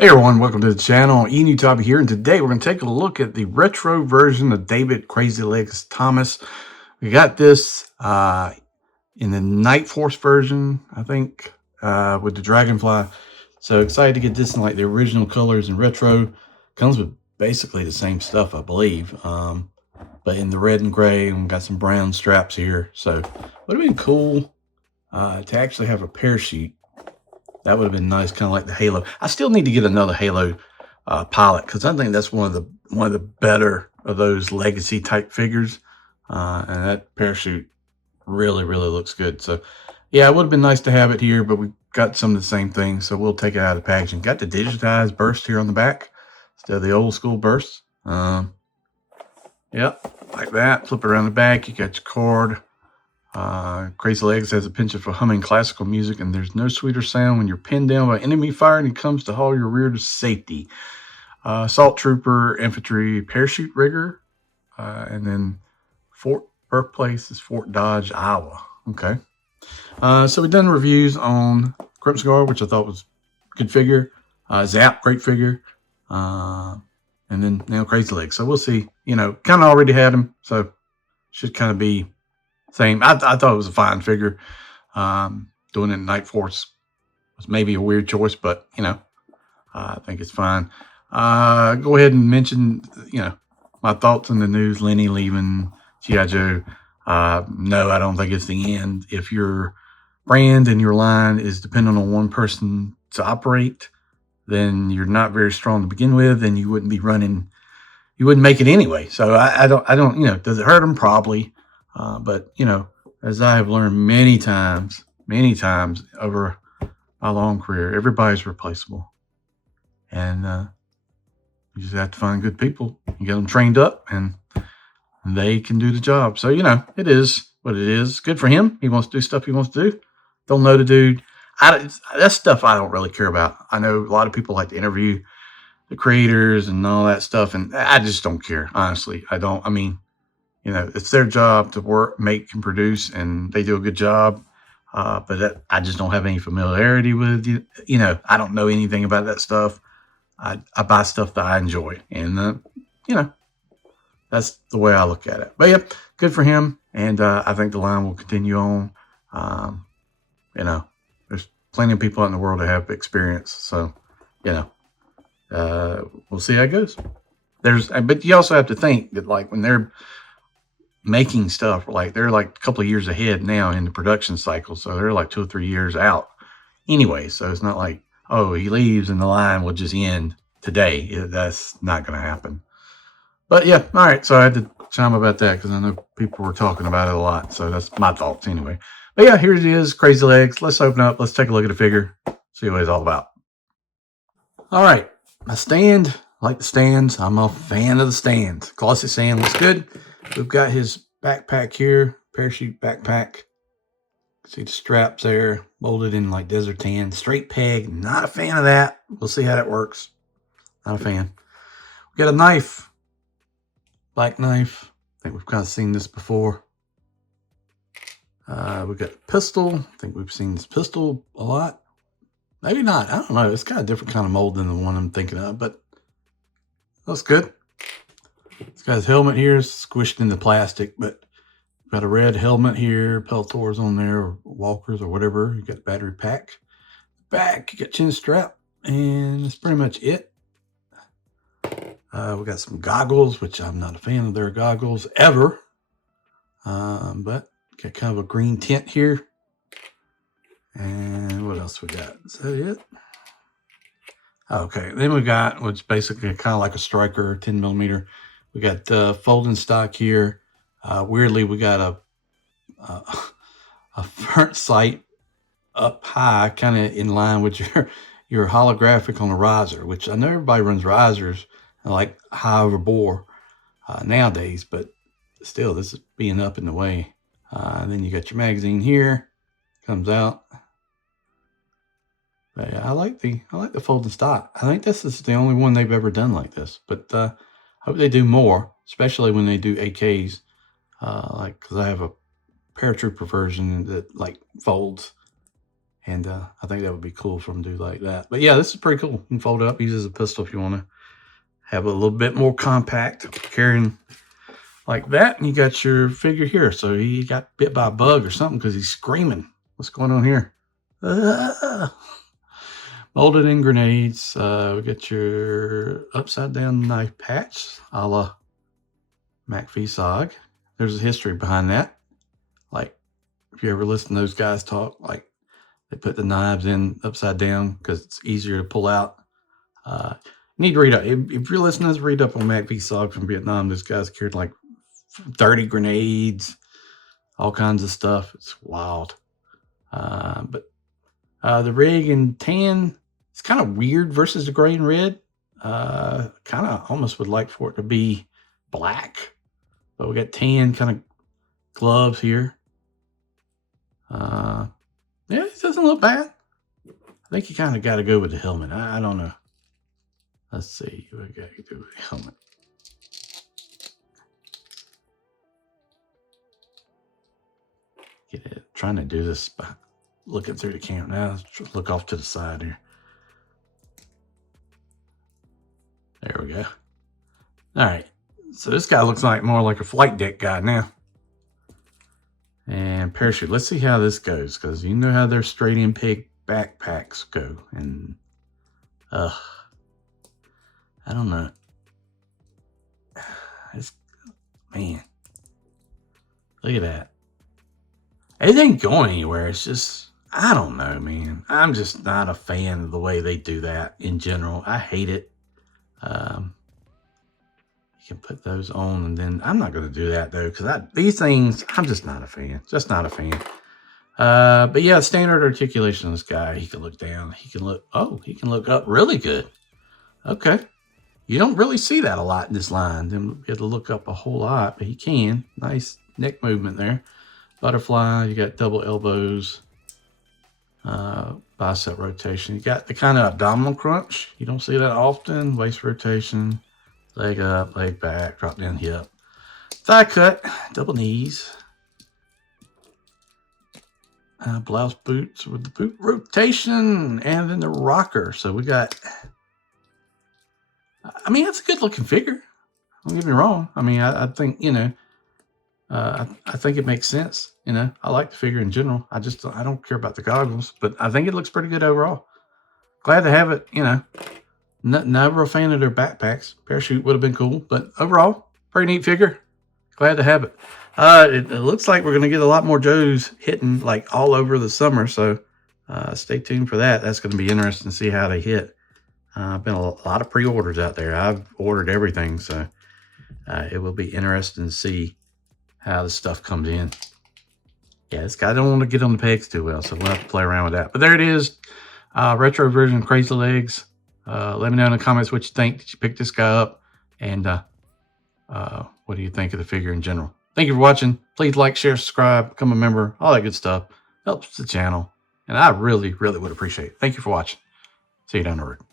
Hey everyone, welcome to the channel. Enewtabie here, and today we're going to take a look at the retro version of David Crazy Legs Thomas. We got this in the Night Force version, I think, with the Dragonfly. So excited to get this in like the original colors and retro. Comes with basically the same stuff, I believe, but in the red and gray, and we got some brown straps here. So would have been cool to actually have a parachute. That would have been nice, kind of like the Halo. I still need to get another Halo pilot because I think that's one of the better of those legacy type figures. And that parachute really looks good. So yeah, it would have been nice to have it here, but we got some of the same things, so we'll take it out of the packaging. Got the digitized burst here on the back instead of the old school burst. Yep, like that. Flip it around the back. You got your cord. Crazy Legs has a penchant for humming classical music, and there's no sweeter sound when you're pinned down by enemy fire and he comes to haul your rear to safety. Assault Trooper, Infantry, Parachute Rigger, and then birthplace is Fort Dodge, Iowa. Okay. So we've done reviews on Crimson Guard, which I thought was a good figure. Zap, great figure. And then now Crazy Legs. So we'll see. You know, kind of already had him, so should kind of be same. I thought it was a fine figure. Doing it in Night Force was maybe a weird choice, but you know, I think it's fine. Go ahead and mention, you know, my thoughts on the news. Lenny leaving G.I. Joe. No, I don't think it's the end. If your brand and your line is dependent on one person to operate, then you're not very strong to begin with, and you wouldn't be running. You wouldn't make it anyway. So I don't. You know, does it hurt them? Probably. But, you know, as I have learned many times over my long career, everybody's replaceable. And you just have to find good people. You get them trained up, and they can do the job. So, you know, it is what it is. Good for him. He wants to do stuff he wants to do. Don't know the dude. That's stuff I don't really care about. I know a lot of people like to interview the creators and all that stuff, and I just don't care, honestly. I don't. I mean, you know, it's their job to work, make, and produce, and they do a good job. But I just don't have any familiarity with you. You know, I don't know anything about that stuff. I buy stuff that I enjoy, and you know, that's the way I look at it. But yeah, good for him, and I think the line will continue on. You know, there's plenty of people out in the world that have experience, so you know, we'll see how it goes. But you also have to think that like when they're making stuff, like they're like a couple of years ahead now in the production cycle, so they're like 2 or 3 years out anyway. So it's not like, oh, he leaves and the line will just end today. That's not going to happen. But yeah, all right. So I had to chime about that because I know people were talking about it a lot. So that's my thoughts anyway. But yeah, here it is, Crazy Legs. Let's open up. Let's take a look at the figure. See what it's all about. All right, my stand. I like the stands. I'm a fan of the stands. Glossy stand looks good. We've got his backpack here, parachute backpack. See the straps there, molded in like desert tan. Straight peg, not a fan of that. We'll see how that works. Not a fan. We got a knife, black knife. I think we've kind of seen this before. We've got a pistol. I think we've seen this pistol a lot. Maybe not. I don't know. It's got a different kind of mold than the one I'm thinking of, but looks good. It's got his helmet here, squished into plastic, but got a red helmet here, Peltors on there, or Walkers, or whatever. You got the battery pack. Back, you got chin strap, and that's pretty much it. We got some goggles, which I'm not a fan of their goggles ever, but got kind of a green tint here. And what else we got? Is that it? Okay, then we got what's basically kind of like a striker, 10 millimeter. We got folding stock here. Weirdly, we got a front sight up high, kind of in line with your holographic on a riser, which I know everybody runs risers like high over bore nowadays, but still, this is being up in the way. And then you got your magazine here, comes out. But yeah, I like the folding stock. I think this is the only one they've ever done like this, but I hope they do more, especially when they do AKs. Like, because I have a paratrooper version that like folds, And I think that would be cool for him to do like that. But yeah, this is pretty cool. You can fold it up, use it as a pistol if you want to have a little bit more compact, carrying like that. And you got your figure here. So he got bit by a bug or something because he's screaming. What's going on here? Molded in grenades. We got your upside down knife patch, a la MacV-Sog. There's a history behind that. Like, if you ever listen to those guys talk, like, they put the knives in upside down because it's easier to pull out. You need to read up. If you're listening to this, read up on MacV-Sog from Vietnam. Those guys carried like 30 grenades, all kinds of stuff. It's wild. But the rig in tan, it's kind of weird versus the gray and red. Kind of almost would like for it to be black. But we got tan kind of gloves here. Yeah, it doesn't look bad. I think you kind of got to go with the helmet. I don't know. Let's see what we got to do with the helmet. Get it. Trying to do this by looking through the camera. Now let's look off to the side here. There we go. All right. So this guy looks like more like a flight deck guy now. And parachute. Let's see how this goes, because you know how their straight in pig backpacks go. And I don't know. Man, look at that. It ain't going anywhere. It's just, I don't know, man. I'm just not a fan of the way they do that in general. I hate it. You can put those on, and then I'm not going to do that though, because these things, I'm just not a fan. Just not a fan. But yeah, standard articulation of this guy. He can look down. He can look, he can look up really good. Okay. You don't really see that a lot in this line. Then you have to look up a whole lot, but he can. Nice neck movement there. Butterfly, you got double elbows, bicep rotation. You got the kind of abdominal crunch. You don't see that often. Waist rotation, leg up, leg back, drop down hip. Thigh cut, double knees. Blouse boots with the boot rotation, and then the rocker. So we got, I mean, it's a good looking figure. Don't get me wrong. I mean, I think, you know, I think it makes sense. You know, I like the figure in general. I don't care about the goggles, but I think it looks pretty good overall. Glad to have it, you know. Never a fan of their backpacks. Parachute would have been cool, but overall, pretty neat figure. Glad to have it. It looks like we're going to get a lot more Joes hitting like all over the summer, so stay tuned for that. That's going to be interesting to see how they hit. Been a lot of pre-orders out there. I've ordered everything, so it will be interesting to see how the stuff comes in. Yeah, this guy don't want to get on the pegs too well, so we'll have to play around with that. But there it is, retro version of Crazy Legs. Let me know in the comments what you think. Did you pick this guy up? And what do you think of the figure in general? Thank you for watching. Please like, share, subscribe, become a member, all that good stuff. Helps the channel. And I really, really would appreciate it. Thank you for watching. See you down the road.